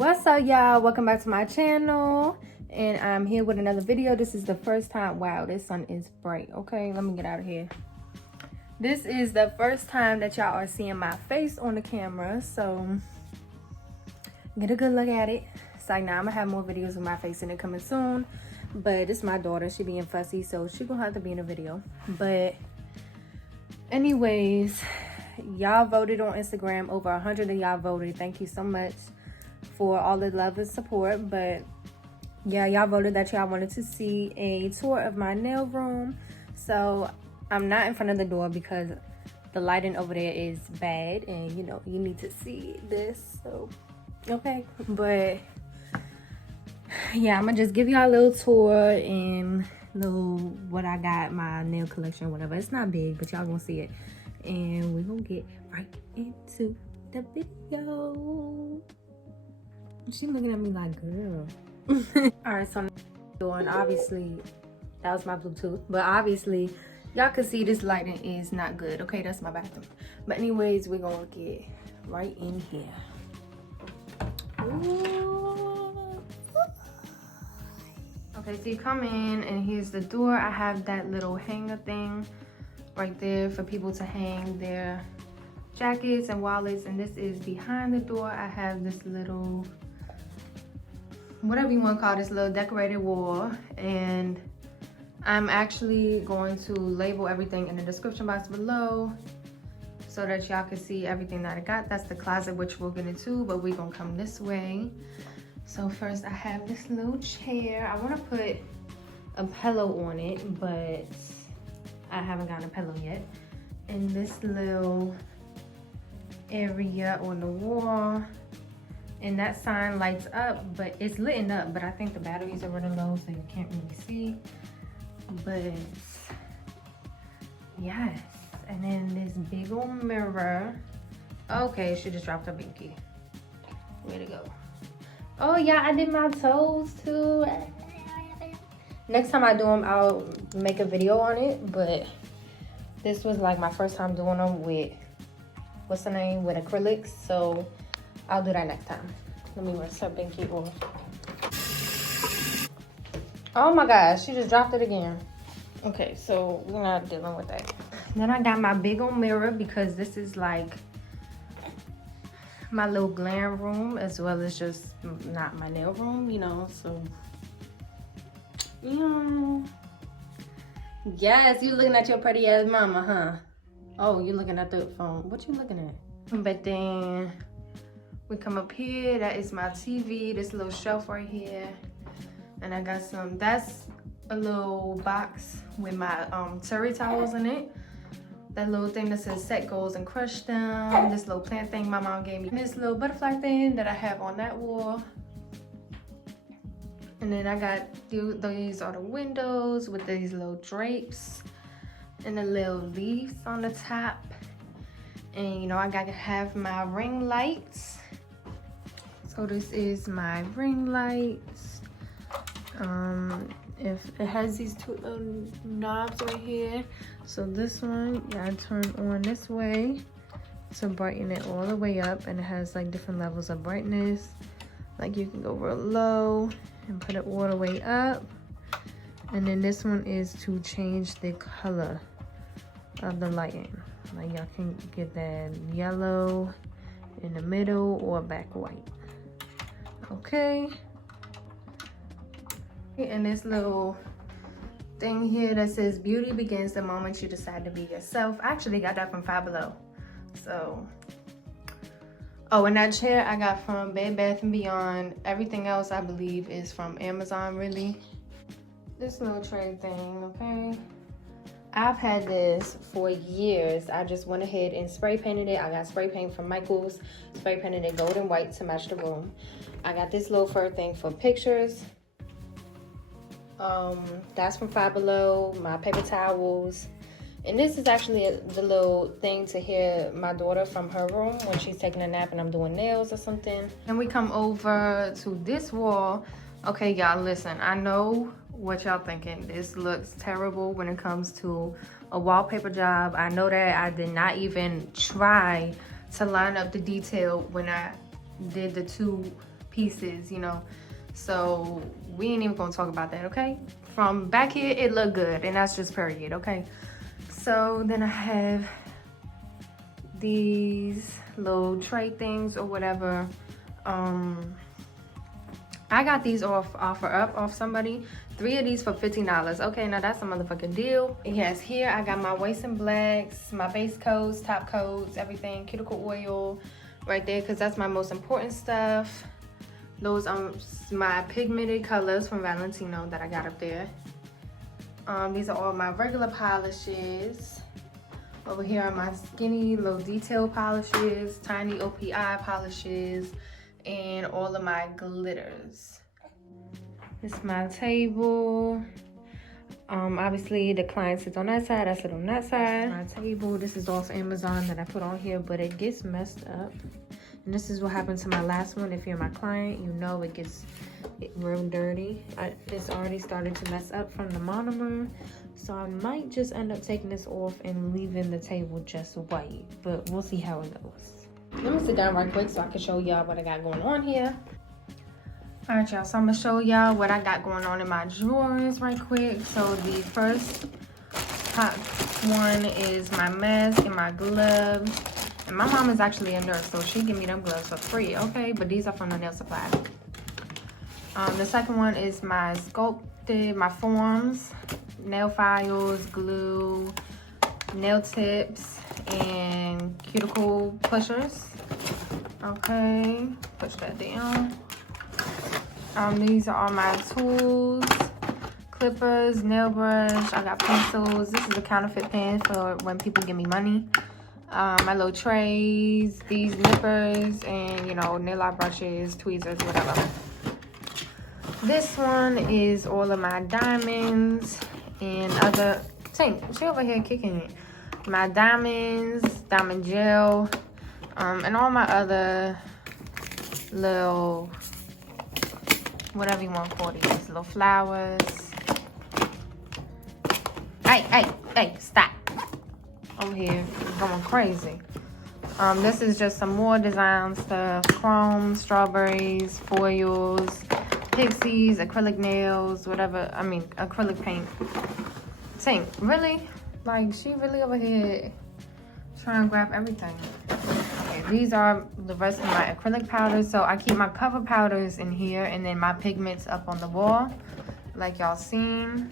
What's up, y'all? Welcome back to my channel, and I'm here with another video. This is the first time. Wow, this sun is bright. Okay, let me get out of here. This is the first time that y'all are seeing my face on the camera, so get a good look at it. So now I'm gonna have more videos of my face in it coming soon, but it's my daughter. She being fussy, so she gonna have to be in a video. But anyways, y'all voted on Instagram. Over 100 of y'all voted. Thank you so much for all the love and support. But yeah, y'all voted that y'all wanted to see a tour of my nail room. So I'm not in front of the door because the lighting over there is bad, and you know, you need to see this. So okay, but yeah, I'm gonna just give y'all a little tour and little what I got, my nail collection, whatever. It's not big, but y'all gonna see it, and we're gonna get right into the video. She looking at me like, girl. All right, so doing, obviously that was my Bluetooth, but obviously y'all can see this lighting is not good. Okay, that's my bathroom. But anyways, we're gonna get right in here. Ooh. Okay, so you come in and here's the door. I have that little hanger thing right there for people to hang their jackets and wallets, and this is behind the door. I have this little, whatever you want to call this, little decorated wall, and I'm actually going to label everything in the description box below so that y'all can see everything that I got. That's the closet, which we'll get into, but we're gonna come this way. So first I have this little chair. I want to put a pillow on it, but I haven't gotten a pillow yet. And this little area on the wall, and that sign lights up, but it's lit up, but I think the batteries are really low, so you can't really see. But yes, and then this big old mirror. Okay, she just dropped her binky. Way to go. Oh yeah, I did my toes too. Next time I do them, I'll make a video on it, but this was like my first time doing them with, what's the name, with acrylics, so I'll do that next time. Let me rinse her binky off. Oh my gosh, she just dropped it again. Okay, so we're not dealing with that. Then I got my big old mirror because this is like my little glam room as well as just not my nail room, you know, so yeah. Yes, you looking at your pretty ass mama, huh? Oh, you looking at the phone. What you looking at? But then we come up here, that is my TV, this little shelf right here. And I got some, that's a little box with my terry towels in it. That little thing that says set goals and crush them. This little plant thing my mom gave me. This little butterfly thing that I have on that wall. And then I got, these are the windows with these little drapes and the little leaves on the top. And you know, I gotta have my ring lights. So this is my ring lights. If it has these two little knobs right here. So this one, yeah, I turn on this way to brighten it all the way up, and it has like different levels of brightness. Like you can go real low and put it all the way up. And then this one is to change the color of the lighting. Like y'all can get that yellow in the middle or back white. Okay. And this little thing here that says beauty begins the moment you decide to be yourself. I actually got that from Five Below. So, oh, and that chair I got from Bed Bath & Beyond. Everything else I believe is from Amazon, really. This little tray thing, okay? I've had this for years. I just went ahead and spray painted it. I got spray paint from Michael's, spray painted it gold and white to match the room. I got this little fur thing for pictures. That's from Five Below, my paper towels. And this is actually the little thing to hear my daughter from her room when she's taking a nap and I'm doing nails or something. And we come over to this wall. Okay, y'all, listen, I know what y'all thinking. This looks terrible when it comes to a wallpaper job. I know that. I did not even try to line up the detail when I did the two pieces, you know. So we ain't even gonna talk about that, okay? From back here, it looked good, and that's just period, okay? So then I have these little tray things or whatever. I got these off somebody. 3 of these for $15. Okay, now that's a motherfucking deal. Yes, here I got my waist and blacks, my base coats, top coats, everything, cuticle oil right there, because that's my most important stuff. Those are my pigmented colors from Valentino that I got up there. These are all my regular polishes. Over here are my skinny little detail polishes, tiny OPI polishes, and all of my glitters. This is my table. Obviously the client sits on that side, I sit on that side. My table, this is also Amazon that I put on here, but it gets messed up. And this is what happened to my last one. If you're my client, you know it gets real dirty. It's already started to mess up from the monomer. So I might just end up taking this off and leaving the table just white, but we'll see how it goes. Let me sit down right quick so I can show y'all what I got going on here. All right, y'all, so I'm gonna show y'all what I got going on in my drawers right quick. So the first top one is my mask and my gloves. And my mom is actually a nurse, so she give me them gloves for free, okay? But these are from the nail supply. The second one is my my forms, nail files, glue, nail tips, and cuticle pushers. Okay, push that down. These are all my tools, clippers, nail brush. I got pencils. This is a counterfeit pen for when people give me money. My little trays, these nippers, and you know, nail art brushes, tweezers, whatever. This one is all of my diamonds and other things. She over here kicking it. My diamonds, diamond gel, and all my other little, whatever you want to call these, little flowers. Hey, stop. Over here going crazy. This is just some more design stuff. Chrome, strawberries, foils, pixies, acrylic nails, whatever. I mean, acrylic paint. Same. Really? Like, she really over here trying to grab everything. Okay, these are the rest of my acrylic powders. So I keep my cover powders in here and then my pigments up on the wall, like y'all seen.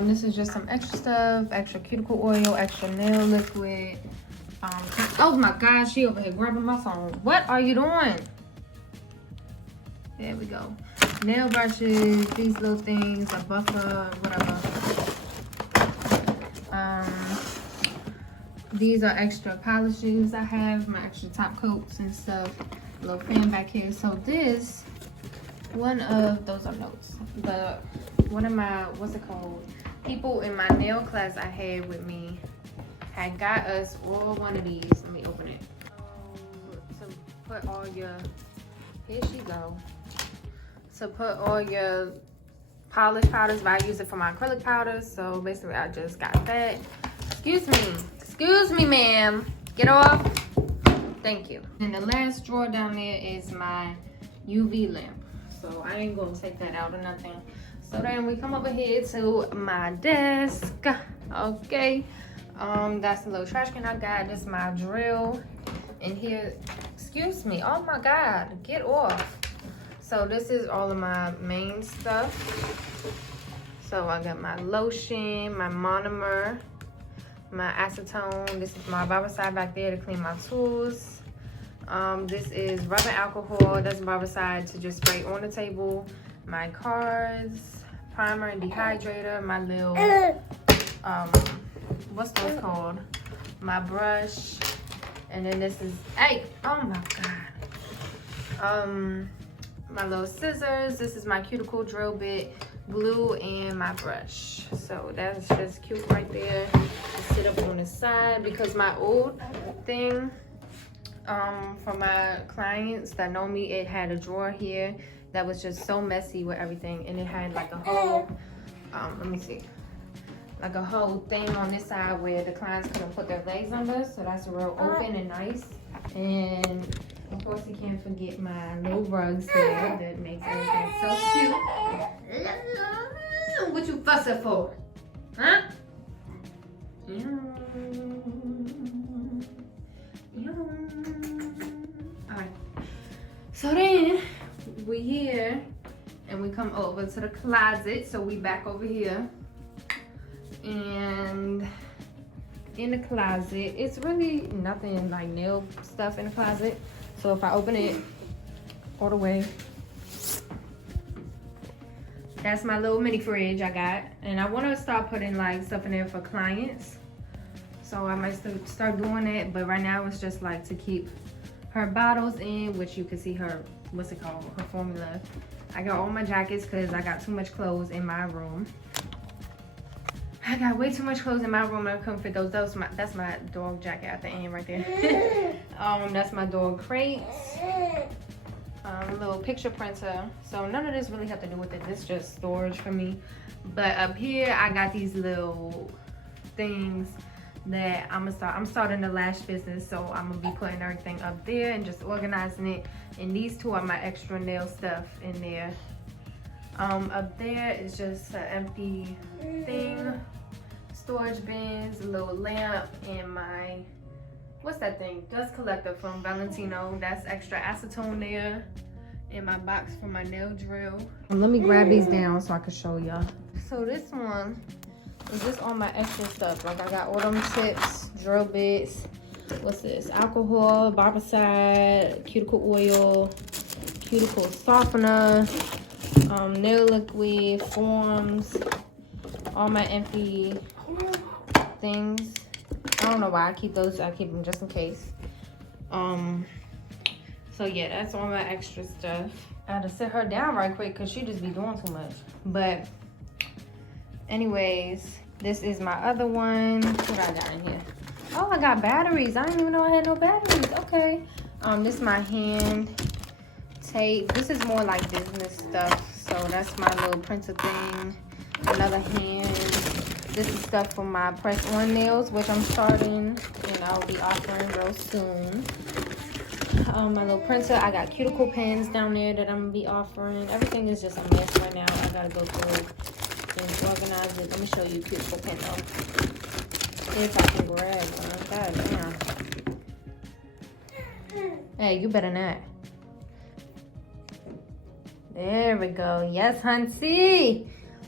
This is just some extra stuff, extra cuticle oil, extra nail liquid. Oh my gosh, she over here grabbing my phone. What are you doing? There we go. Nail brushes, these little things, a buffer, whatever. These are extra polishes I have, my extra top coats and stuff. A little fan back here. So this, those are notes. One of my, what's it called? People in my nail class I had with me had got us all one of these. Let me open it. To put all your, here she go. To put all your polish powders, but I use it for my acrylic powders. So basically I just got that. Excuse me, ma'am. Get off. Thank you. And the last drawer down there is my UV lamp. So I ain't gonna take that out or nothing. So then we come over here to my desk. Okay. That's a little trash can I got. This is my drill. And here, excuse me. Oh my God, get off. So this is all of my main stuff. So I got my lotion, my monomer, my acetone. This is my barbicide back there to clean my tools. This is rubbing alcohol. That's barbicide to just spray on the table. My cards, primer and dehydrator, my little, what's those called? My brush. And then this is, hey, oh my God. My little scissors. This is my cuticle drill bit, glue, and my brush. So that's just cute right there. Just sit up on the side because my old thing, for my clients that know me, it had a drawer here that was just so messy with everything, and it had like a whole, let me see, like a whole thing on this side where the clients couldn't put their legs under, so that's real open and nice. And of course you can't forget my little rugs there that makes everything so cute. What you fussing for? Huh? Alright. So then we here and we come over to the closet. So we back over here. And in the closet, it's really nothing like nail stuff in the closet. So if I open it all the way, that's my little mini fridge I got. And I want to start putting like stuff in there for clients. So I might start doing it, but right now it's just like to keep her bottles in, which you can see her, what's it called, her formula. I got all my jackets because I got too much clothes in my room. I got way too much clothes in my room and I couldn't fit those. That's my dog jacket at the end right there. That's my dog crates. Little picture printer. So none of this really have to do with it. This is just storage for me. But up here I got these little things that I'm starting the lash business, so I'm gonna be putting everything up there and just organizing it. And these two are my extra nail stuff in there. Up there is just an empty thing, storage bins, a little lamp, and my, what's that thing, dust collector from Valentino. That's extra acetone there. And my box for my nail drill. Let me grab these down so I can show y'all. So this one is just all my extra stuff. Like I got all them chips, drill bits, what's this, alcohol, barbicide, cuticle oil, cuticle softener, nail liquid, forms, all my empty things. I don't know why I keep those. I keep them just in case. So yeah, that's all my extra stuff. I had to sit her down right quick because she just be doing too much. But anyways, this is my other one. What I got in here? Oh, I got batteries. I didn't even know I had no batteries. Okay. This is my hand tape. This is more like business stuff. So that's my little printer thing. Another hand. This is stuff for my press-on nails, which I'm starting and I'll be offering real soon. My little printer. I got cuticle pens down there that I'm gonna be offering. Everything is just a mess right now. I gotta go through and organize it. Let me show you cuticle pen though. If I can grab one. God damn. Hey, you better not. There we go. Yes, hunty.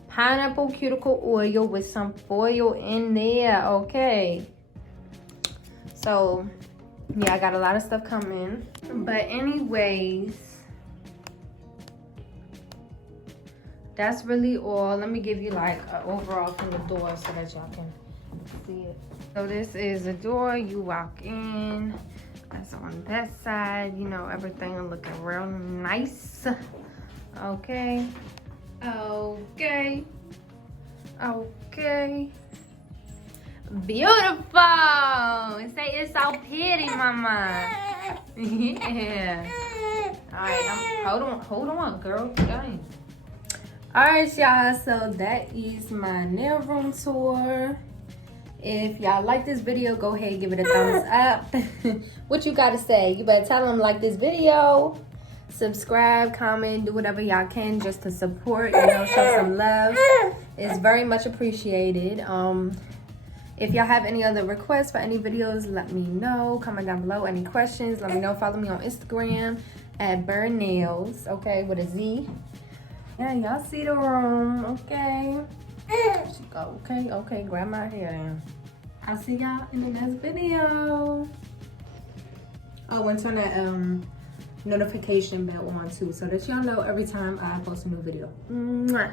Pineapple cuticle oil with some foil in there. Okay. So, yeah, I got a lot of stuff coming. But anyways, that's really all. Let me give you like an overall from the door so that y'all can see it. So this is the door. You walk in. That's on that side. You know, everything looking real nice. Okay. Okay. Okay. Beautiful. Say it's so pretty, mama. Yeah. Alright, hold on, girl. Dang. Alright, y'all. So that is my nail room tour. If y'all like this video, go ahead and give it a thumbs up. What you gotta say? You better tell them like this video. Subscribe, comment, do whatever y'all can just to support, you know, show some love. It's very much appreciated. If y'all have any other requests for any videos, let me know. Comment down below. Any questions, let me know. Follow me on Instagram at Burn Nails, okay, with a Z. Yeah, y'all see the room, okay? Okay, grab my hair down. I'll see y'all in the next video. Oh, and turn that notification bell on too, so that y'all know every time I post a new video. Mwah.